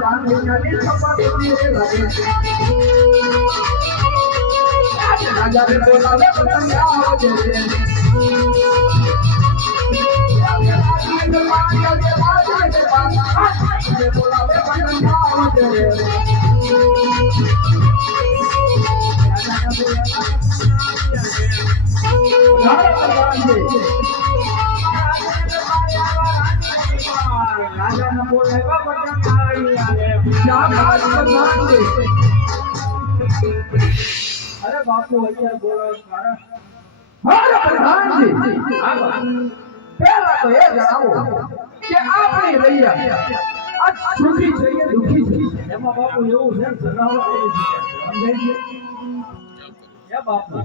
गांधी नदी छपा मेरे लगे नज़र बोला ले पतंगा हो जैसे Thank you. અરે બાપુ અત્યારે બોલો મારા મારા પ્રધાનજી એ જણાવો. કે આપણી કે દુખી છે એમાં બાપુ એવું છે એ બાપુ.